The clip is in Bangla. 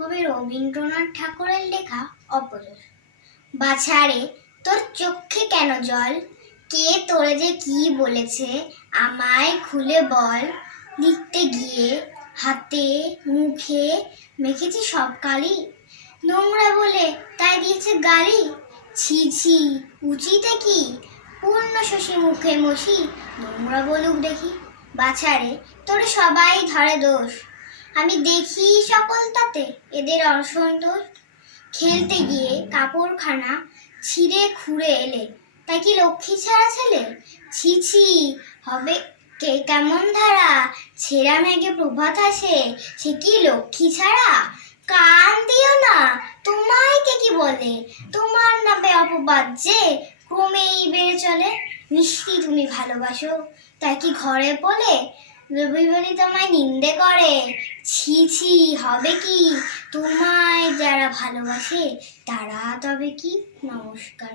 কবি রবীন্দ্রনাথ ঠাকুরের লেখা অপজর বাছারে, তোর চোখে কেন জল? কে তোরে যে কি বলেছে? আমায় খুলে বল। লিখতে গিয়ে হাতে, মুখে মেখেছি সব কালি। নোংরা বলে তাই দিয়েছে গালি। ছি ছি, উচিতে কি? পূর্ণ শশী মুখে মশি। নোংরা বলুক দেখি। বাছারে, তোর সবাই ধরে দোষ। আমি দেখি সকল তাতে এদের অসন্তোষ খেলতে গিয়ে কাপড়খানা ছিঁড়ে খুঁড়ে এলে। তাই কি লক্ষ্মী ছাড়া ছেলে? ছি ছি, হবে কে কেমন ধারা? ছেঁড়া মেঘে প্রভাত আসে, সে কি লক্ষ্মী ছাড়া? কান দিও না, তোমায় কে কি বলে? তোমার নামে অপবাদ যে ক্রমেই বেড়ে চলে। মিষ্টি তুমি ভালোবাসো তাই কি ঘরে বলে? রবিবারই তোমায় নিন্দে করে ছি ছি হবে কি? তোমায় যারা ভালোবাসে তারা তবে কি? নমস্কার।